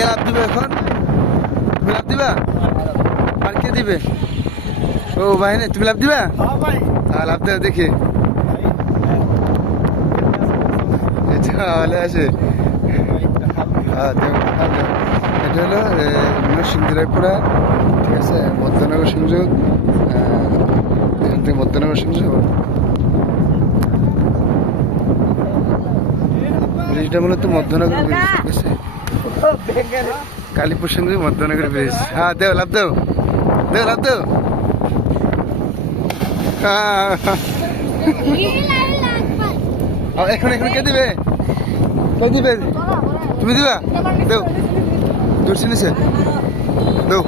কে লাভ দিবে এখন? তুমি লাভ দিবা? আর কে দিবে? ও বাহিনী, তুমি লাভ দিবা? হ্যাঁ লাভ দেবে দেখি। চলে আসে। এটা হলো সিন্দিরাইপুরা, ঠিক আছে, মধ্যনগর সংযোগ। এখান থেকে মধ্যনগর সংযোগ। ব্রিজটা মূলত মধ্যনগর ব্রিজ, ঠিক আছে, কালীপুর সঙ্গে মধ্যনগর ব্রিজ। হ্যাঁ দেও লাভ দেও, দেও লাভ দেও। এখন এখন কে দিবে? কে দিবে? তুমি দিবা? দেও, দূরছি নিছে, দেও।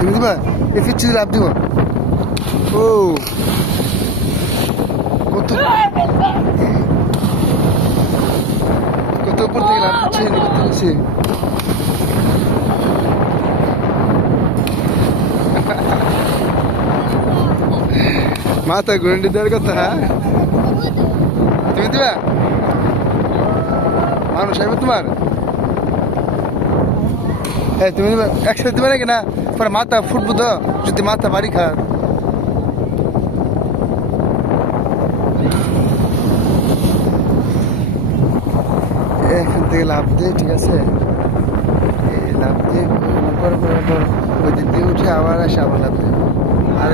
তুমি দিবা? এ ফিরছি লাভ দিব। ও কত কত উপর থেকে লাভ দিচ্ছে, নিচ্ছে। মাথা গুন্ডি দেওয়ার কথা। হ্যাঁ তুমি দিবা? মানুষ আইবে তোমার? হ্যাঁ তুমি দিবা? একসাথে দিবা নাকি? না পরে মাথা ফুটবো তো, যদি মাথা বাড়ি খা। এখান থেকে লাভ দিয়ে, ঠিক আছে, লাভ দিয়ে ওই দিক দিয়ে উঠে আবার আসে, আবার লাভ দিয়ে। আর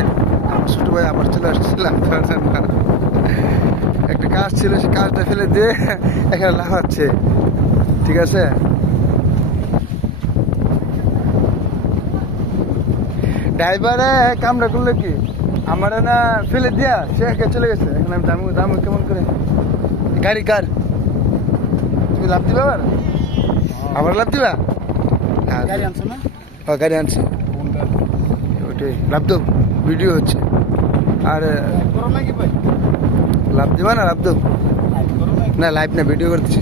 আমার ছোট ভাই আবার চলে আসছিলাম, একটা কাজ ছিল, সে কাজটা ফেলে দিয়ে এখানে লাফাচ্ছে, ঠিক আছে। ড্রাইভারে কামটা করলো কি, আমার না ফেলে দিয়া সে একা চলে গেছে। এখন আমি দাম দাম কেমন করে গাড়ি কার? তুমি লাভ দিবা? আবার আবার লাভ দিবা? গাড়ি আনছো না? হ্যাঁ গাড়ি আনছি, ওইটাই লাভ দাও, ভিডিও হচ্ছে। আর লাভ দিবা না? লাভ দাও না, লাইভ না, ভিডিও করতেছি।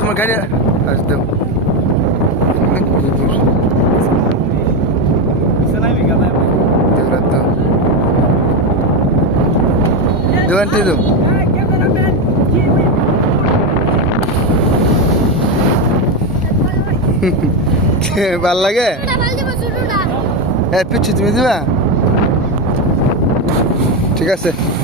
তোমার গাড়ি আচ্ছা দাও। দোকানটি দাও। ভাল লাগে? হ্যাঁ পিচ্ছি তুমি দিবা? ঠিক আছে।